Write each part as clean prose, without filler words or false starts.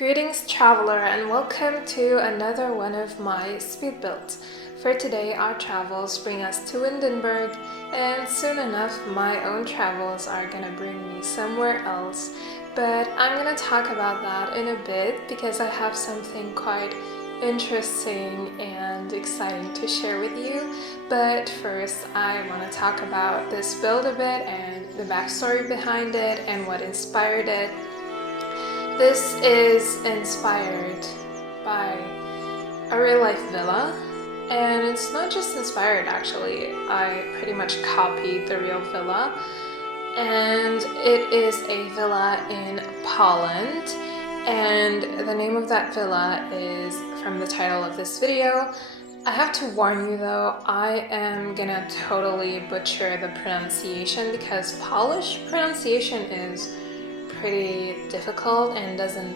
Greetings traveler and welcome to another one of my speed builds. For today our travels bring us to Windenburg, and soon enough my own travels are gonna bring me somewhere else, but I'm gonna talk about that in a bit because I have something quite interesting and exciting to share with you. But first I want to talk about this build a bit and the backstory behind it and what inspired it. This is inspired by a real-life villa, and it's not just inspired actually, I pretty much copied the real villa, and it is a villa in Poland, and the name of that villa is from the title of this video. I have to warn you though, I am gonna totally butcher the pronunciation because Polish pronunciation is pretty difficult and doesn't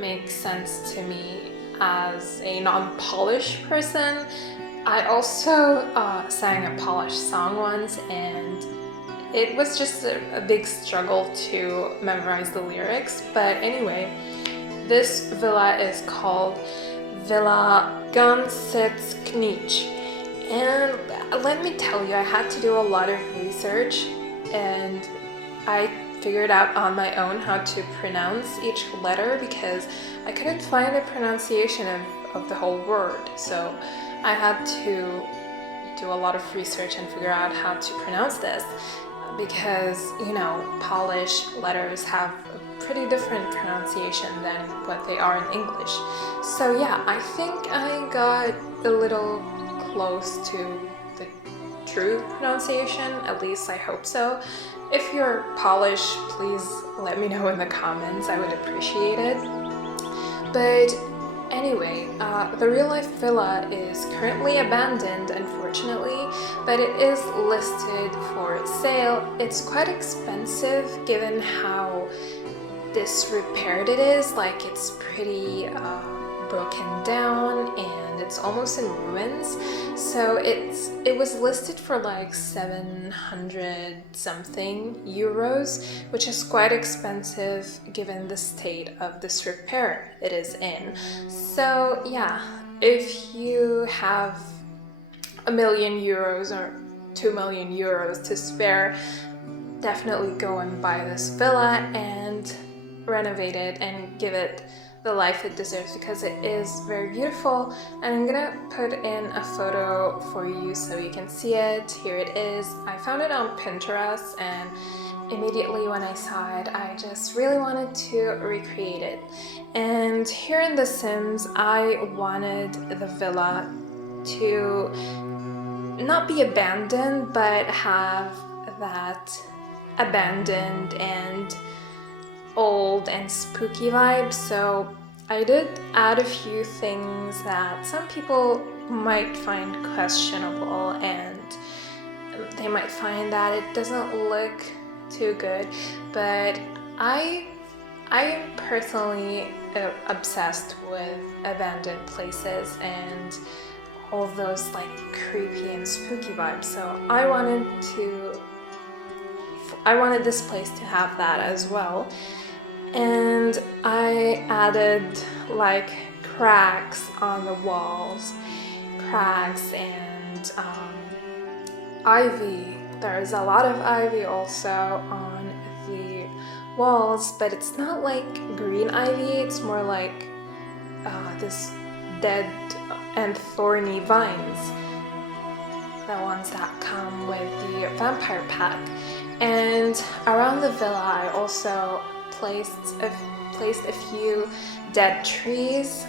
make sense to me as a non-Polish person. I also sang a Polish song once, and it was just a big struggle to memorize the lyrics. But anyway, this villa is called Villa Gąseckich, and let me tell you, I had to do a lot of research and I figured out on my own how to pronounce each letter because I couldn't find the pronunciation of the whole word. So I had to do a lot of research and figure out how to pronounce this because, you know, Polish letters have a pretty different pronunciation than what they are in English. So yeah, I think I got a little close to the true pronunciation, at least I hope so. If you're Polish, please let me know in the comments, I would appreciate it. But anyway, the real-life villa is currently abandoned, unfortunately, but it is listed for sale. It's quite expensive given how disrepaired it is, like it's pretty broken down and it's almost in ruins. So it was listed for like 700 something euros, which is quite expensive given the state of disrepair it is in. So yeah, if you have €1 million or 2 million euros to spare, definitely go and buy this villa and renovate it and give it the life it deserves because it is very beautiful. And I'm gonna put in a photo for you so you can see it. Here it is. I found it on Pinterest, and immediately when I saw it, I just really wanted to recreate it. And here in The Sims, I wanted the villa to not be abandoned, but have that abandoned and old and spooky vibe. So I did add a few things that some people might find questionable, and they might find that it doesn't look too good, but I am personally obsessed with abandoned places and all those like creepy and spooky vibes, so I wanted this place to have that as well. And I added like cracks on the walls, cracks and ivy. There's a lot of ivy also on the walls, but it's not like green ivy, it's more like this dead and thorny vines, the ones that come with the vampire pack. And around the villa I also placed a few dead trees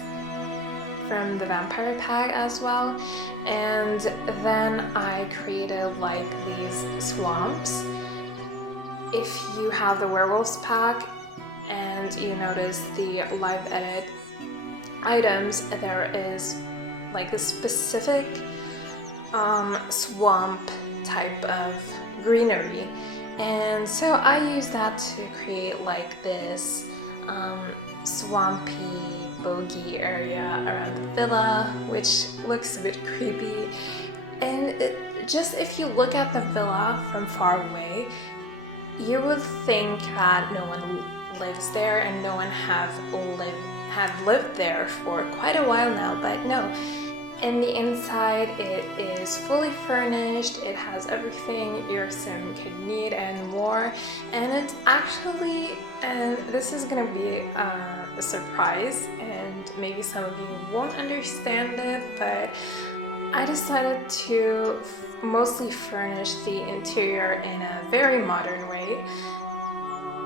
from the vampire pack as well. And then I created like these swamps. If you have the werewolves pack and you notice the live edit items, there is like a specific swamp type of greenery. And so I use that to create like this swampy, bogey area around the villa, which looks a bit creepy. And just if you look at the villa from far away, you would think that no one lives there and no one had lived there for quite a while now, but no. In the inside, it is fully furnished. It has everything your sim could need and more. And it's actually, and this is gonna be a surprise, and maybe some of you won't understand it, but I decided to mostly furnish the interior in a very modern way.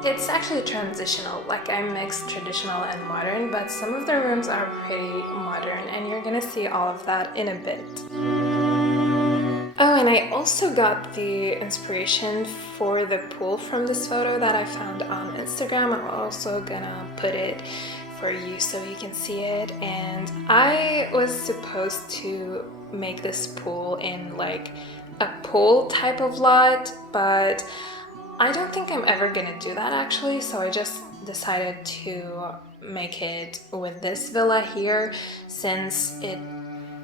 It's actually transitional, like I mixed traditional and modern, but some of the rooms are pretty modern, and you're gonna see all of that in a bit. Oh, and I also got the inspiration for the pool from this photo that I found on Instagram. I'm also gonna put it for you so you can see it. And I was supposed to make this pool in like a pool type of lot, but I don't think I'm ever gonna do that actually, so I just decided to make it with this villa here, since it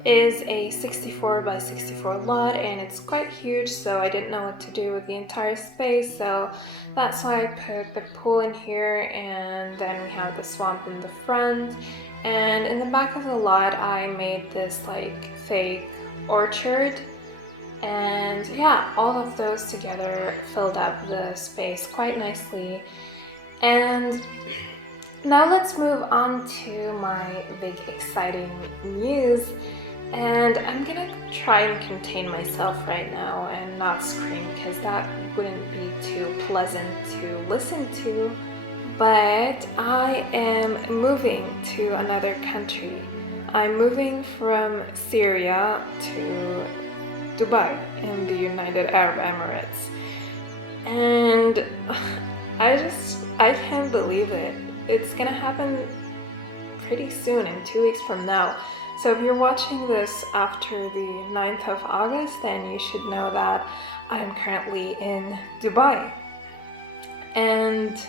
is a 64 by 64 lot and it's quite huge, so I didn't know what to do with the entire space, so that's why I put the pool in here, and then we have the swamp in the front, and in the back of the lot I made this like fake orchard. And yeah, all of those together filled up the space quite nicely. And now let's move on to my big exciting news. And I'm gonna try and contain myself right now and not scream, because that wouldn't be too pleasant to listen to. But I am moving to another country. I'm moving from Syria to Dubai in the United Arab Emirates, and I can't believe it. It's gonna happen pretty soon, in 2 weeks from now. So if you're watching this after the 9th of August, then you should know that I'm currently in Dubai. And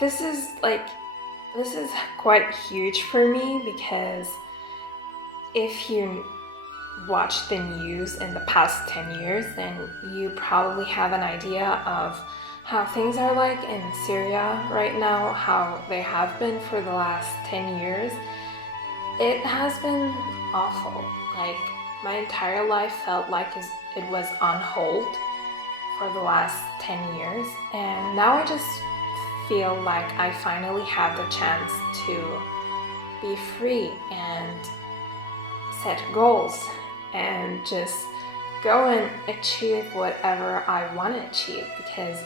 this is quite huge for me, because if you watched the news in the past 10 years, then you probably have an idea of how things are like in Syria right now, how they have been for the last 10 years. It has been awful. Like, my entire life felt like it was on hold for the last 10 years, and now I just feel like I finally have the chance to be free and set goals and just go and achieve whatever I want to achieve, because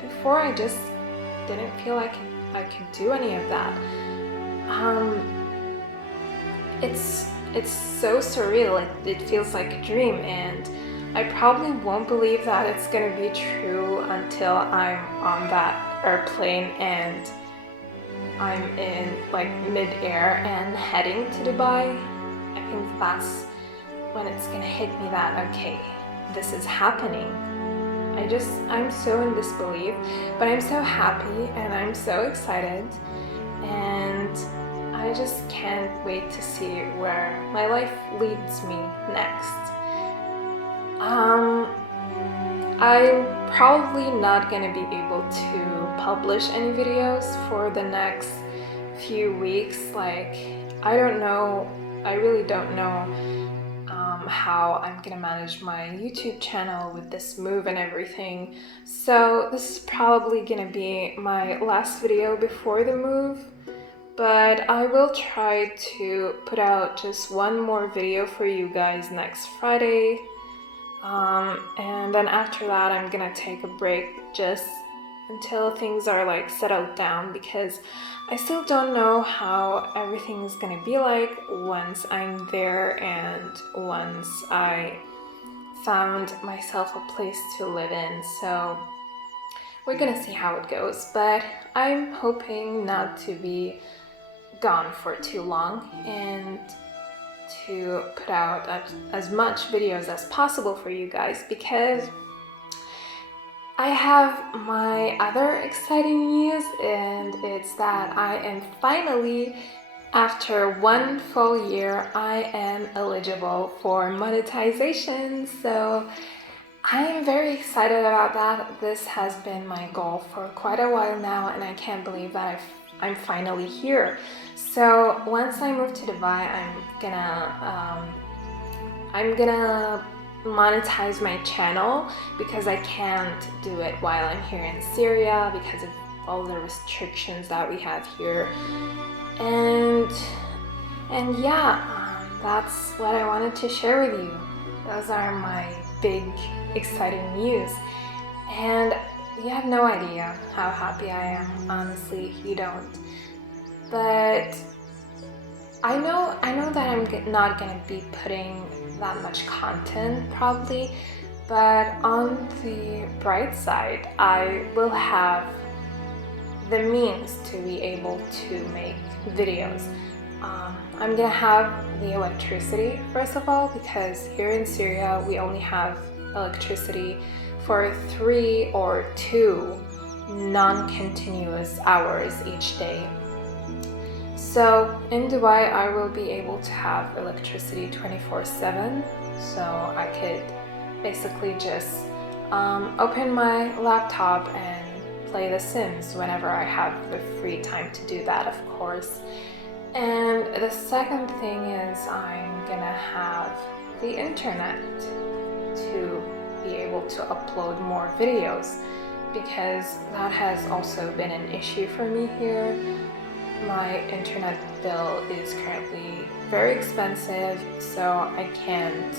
before I just didn't feel like I could do any of that. It's so surreal. It feels like a dream, and I probably won't believe that it's gonna be true until I'm on that airplane and I'm in like mid-air and heading to Dubai. I think that's when it's gonna hit me that, okay, this is happening. I'm so in disbelief, but I'm so happy and I'm so excited, and I just can't wait to see where my life leads me next. I'm probably not gonna be able to publish any videos for the next few weeks. Like, I really don't know how I'm gonna manage my YouTube channel with this move and everything. So this is probably gonna be my last video before the move, but I will try to put out just one more video for you guys next Friday. And then after that I'm gonna take a break just until things are like settled down, because I still don't know how everything is gonna be like once I'm there and once I found myself a place to live in. So we're gonna see how it goes, but I'm hoping not to be gone for too long and to put out as much videos as possible for you guys, because I have my other exciting news, and it's that I am finally, after 1 full year, I am eligible for monetization. So I am very excited about that. This has been my goal for quite a while now, and I can't believe that I I'm finally here. So once I move to Dubai, I'm gonna monetize my channel because I can't do it while I'm here in Syria because of all the restrictions that we have here. And yeah, that's what I wanted to share with you. Those are my big, exciting news. And you have no idea how happy I am, honestly, you don't. But I know that I'm not gonna be putting that much content probably, but on the bright side, I will have the means to be able to make videos. I'm gonna have the electricity first of all, because here in Syria we only have electricity for 3 or 2 non-continuous hours each day. So in Dubai I will be able to have electricity 24/7, so I could basically just open my laptop and play The Sims whenever I have the free time to do that, of course. And the second thing is I'm gonna have the internet to be able to upload more videos, because that has also been an issue for me here. My internet bill is currently very expensive, so I can't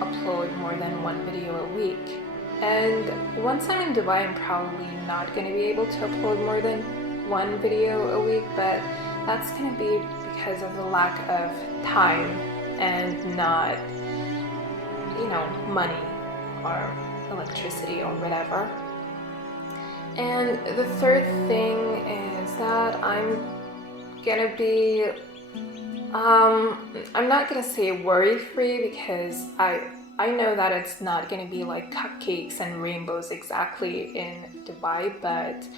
upload more than 1 video a week. And once I'm in Dubai, I'm probably not going to be able to upload more than 1 video a week, but that's going to be because of the lack of time and not, money or electricity or whatever. And the third thing is that I'm gonna be, I'm not gonna say worry-free, because I know that it's not gonna be like cupcakes and rainbows exactly in Dubai, but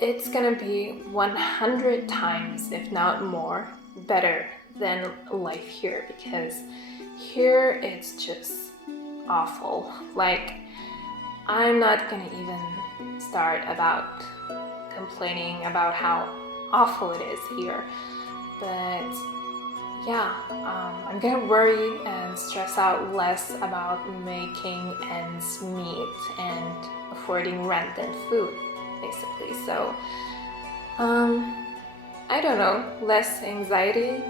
it's gonna be 100 times, if not more, better than life here, because here it's just awful. Like, I'm not gonna even start about complaining about how awful it is here, but yeah, I'm gonna worry and stress out less about making ends meet and affording rent and food, basically. So I don't know, less anxiety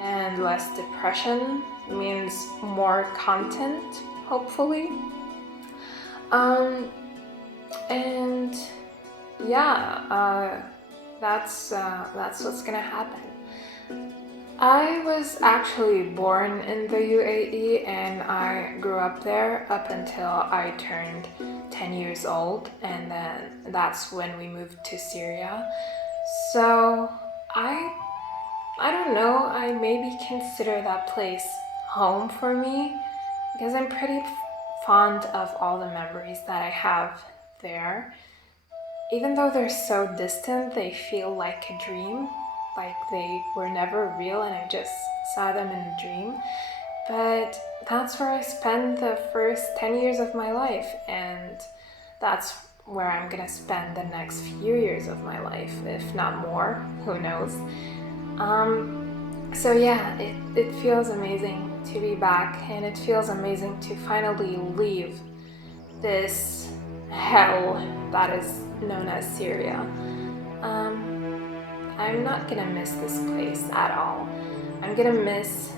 and less depression means more content, hopefully. And yeah, that's what's gonna happen. I was actually born in the UAE and I grew up there up until I turned 10 years old, and then that's when we moved to Syria. So I don't know, I maybe consider that place home for me, because I'm pretty fond of all the memories that I have there. Even though they're so distant, they feel like a dream, like they were never real and I just saw them in a dream. But that's where I spent the first 10 years of my life, and that's where I'm gonna spend the next few years of my life, if not more, who knows. So yeah, it feels amazing to be back, and it feels amazing to finally leave this hell that is known as Syria. I'm not gonna miss this place at all. I'm gonna miss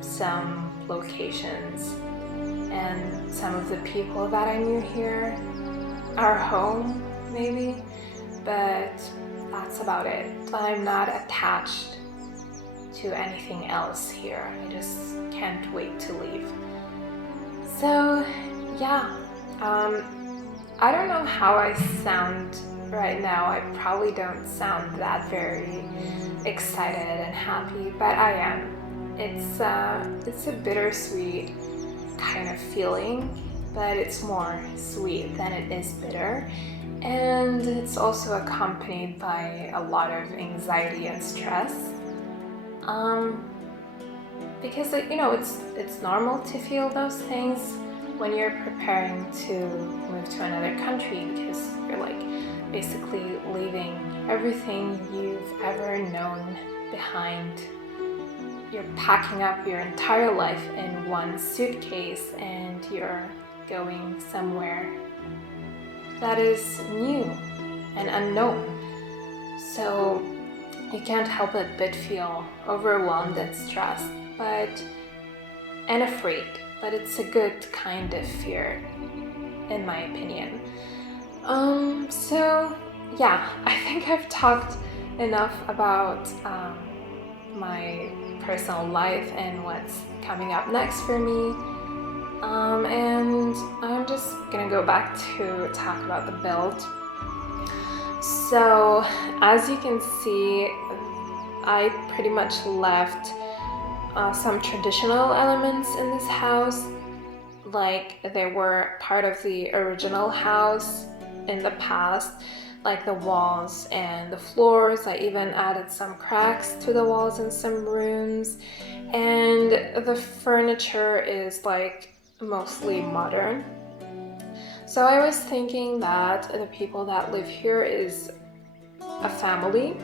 some locations and some of the people that I knew here, our home maybe, but that's about it. I'm not attached to anything else here. I just can't wait to leave. So yeah, I don't know how I sound right now. I probably don't sound that very excited and happy, but I am. It's a bittersweet kind of feeling, but it's more sweet than it is bitter, and it's also accompanied by a lot of anxiety and stress. Because it's normal to feel those things when you're preparing to move to another country, because you're like basically leaving everything you've ever known behind. You're packing up your entire life in one suitcase and you're going somewhere that is new and unknown. So you can't help it but feel overwhelmed and stressed, and afraid, but it's a good kind of fear, in my opinion. So yeah, I think I've talked enough about my personal life and what's coming up next for me. And I'm just gonna go back to talk about the build. So as you can see, I pretty much left some traditional elements in this house, like they were part of the original house in the past, like the walls and the floors. I even added some cracks to the walls in some rooms, and the furniture is like mostly modern. So I was thinking that the people that live here is a family.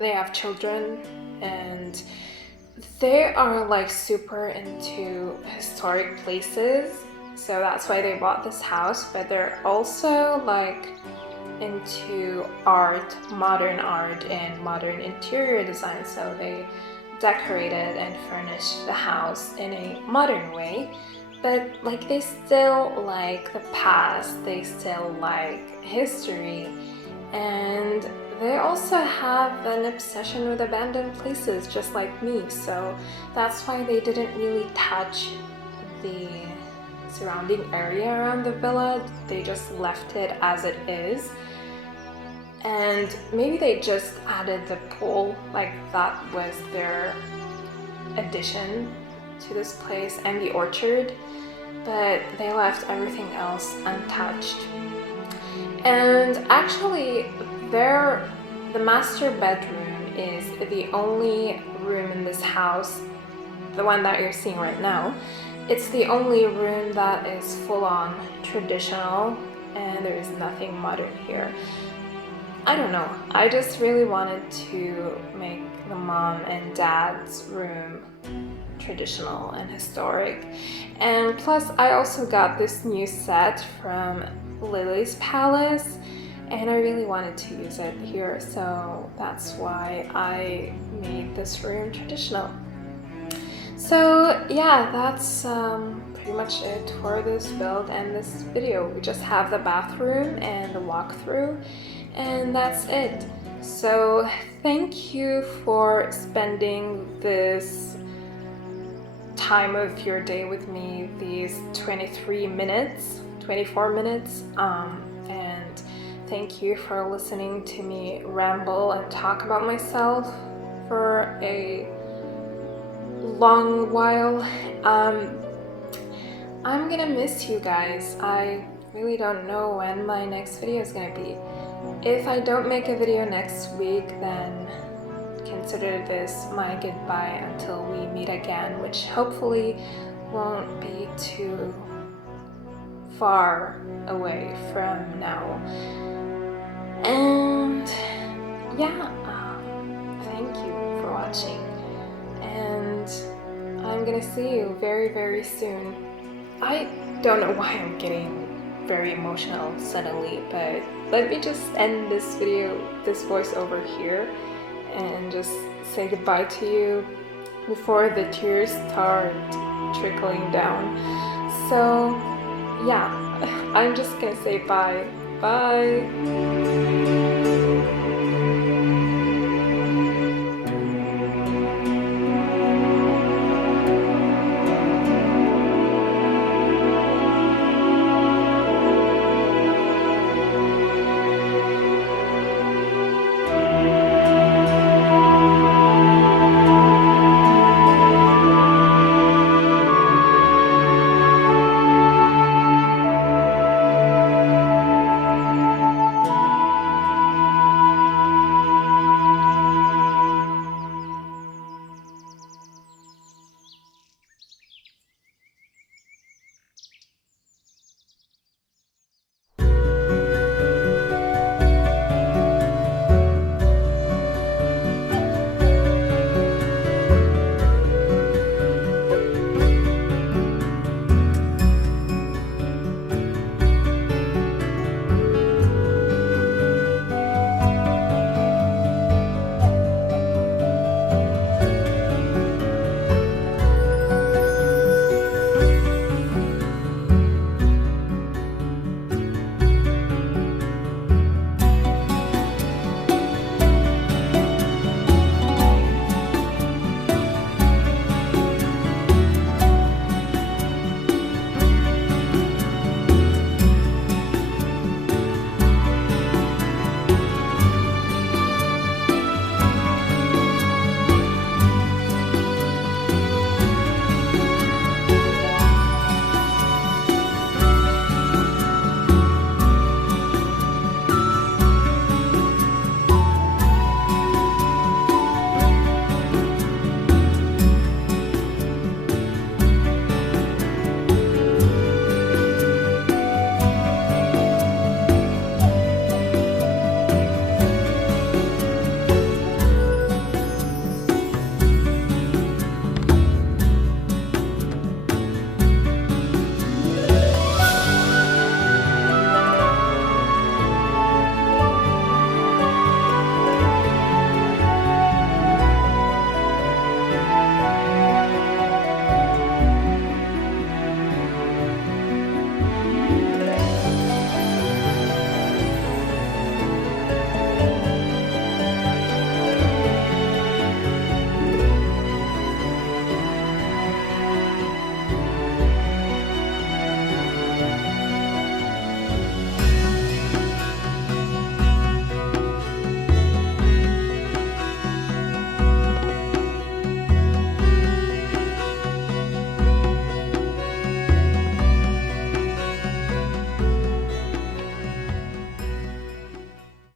They have children and they are like super into historic places, so that's why they bought this house. But they're also like into art, and modern interior design, so they decorated and furnished the house in a modern way. But like they still like the past, they still like history, and they also have an obsession with abandoned places just like me. So that's why they didn't really touch the surrounding area around the villa. They just left it as it is. And maybe they just added the pool, like that was their addition to this place, and the orchard, but they left everything else untouched. And actually, the master bedroom is the only room in this house, the one that you're seeing right now. It's the only room that is full-on traditional, and there is nothing modern here. I don't know, I just really wanted to make the mom and dad's room traditional and historic. And plus I also got this new set from Lily's Palace, and I really wanted to use it here, so that's why I made this room traditional. So yeah, that's pretty much it for this build and this video. We just have the bathroom and the walkthrough, and that's it. So thank you for spending this time of your day with me, these 24 minutes, and thank you for listening to me ramble and talk about myself for a long while. I'm gonna miss you guys. I really don't know when my next video is gonna be. If I don't make a video next week, then consider this my goodbye until we meet again, which hopefully won't be too far away from now. And yeah, thank you for watching, and I'm gonna see you very, very soon. I don't know why I'm getting very emotional suddenly, but let me just end this video, this voiceover here, and just say goodbye to you before the tears start trickling down. So yeah, I'm just gonna say bye. Bye!